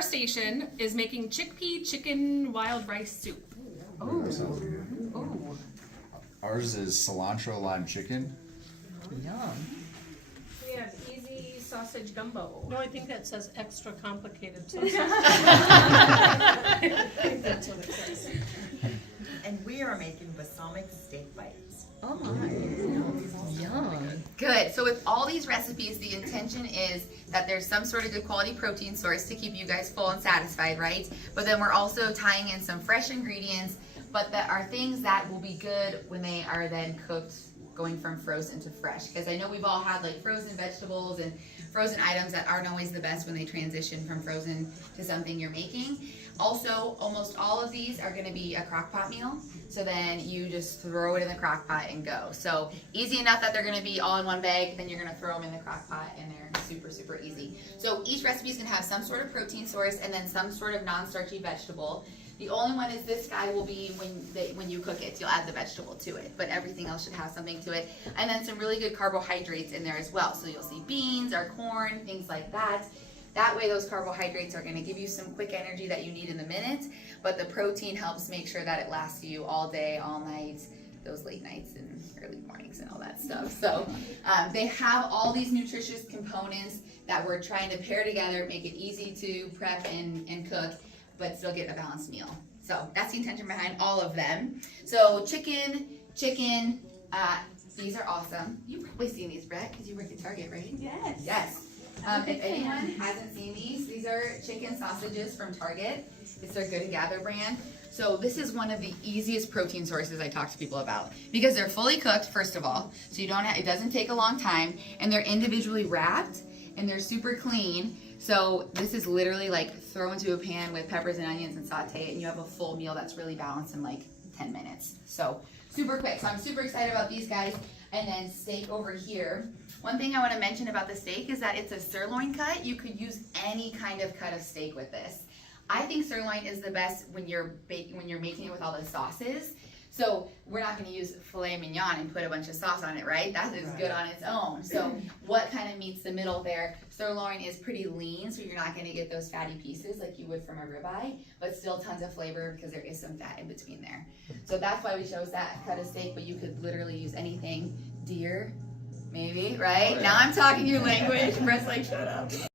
Station is making chickpea chicken wild rice soup. Oh, that sounds good. Oh. Ours is cilantro lime chicken. Yum. We have easy sausage gumbo. No, I think that says extra complicated sausage. I think that's what it says. And we are making balsamic steak bites. Oh my. Yum. Good. So with all these recipes, the intention is that there's some sort of good quality protein source to keep you guys full and satisfied, right? But then we're also tying in some fresh ingredients, but that are things that will be good when they are then cooked, going from frozen to fresh. Because I know we've all had like frozen vegetables and frozen items that aren't always the best when they transition from frozen to something you're making. Also, almost all of these are gonna be a crock pot meal. So then you just throw it in the crock pot and go. So easy enough that they're gonna be all in one bag, then you're gonna throw them in the crock pot and they're super, super easy. So each recipe is gonna have some sort of protein source and then some sort of non-starchy vegetable. The only one is this guy will be when you cook it, you'll add the vegetable to it, but everything else should have something to it. And then some really good carbohydrates in there as well. So you'll see beans or corn, things like that. That way those carbohydrates are gonna give you some quick energy that you need in the minute, but the protein helps make sure that it lasts you all day, all night, those late nights and early mornings and all that stuff. So they have all these nutritious components that we're trying to pair together, make it easy to prep and cook, but still get a balanced meal. So that's the intention behind all of them. So chicken, these are awesome. You've probably seen these, Brett, because you work at Target, right? Yes. Yes. If anyone hasn't seen these are chicken sausages from Target. It's their Good to Gather brand. So this is one of the easiest protein sources I talk to people about because they're fully cooked, first of all, so it doesn't take a long time, and they're individually wrapped and they're super clean. So this is literally like throw into a pan with peppers and onions and saute it, and you have a full meal that's really balanced in like 10 minutes. So super quick. So I'm super excited about these guys. And then steak over here. One thing I want to mention about the steak is that it's a sirloin cut. You could use any kind of cut of steak with this. I think sirloin is the best when you're making it with all the sauces. So we're not going to use filet mignon and put a bunch of sauce on it, right? That is good on its own. So what kind of meets the middle there? Sirloin is pretty lean, so you're not going to get those fatty pieces like you would from a ribeye, but still tons of flavor because there is some fat in between there. So that's why we chose that cut of steak, but you could literally use anything. Deer, maybe, right? Oh, yeah. Now I'm talking your language. Brett's like, shut up.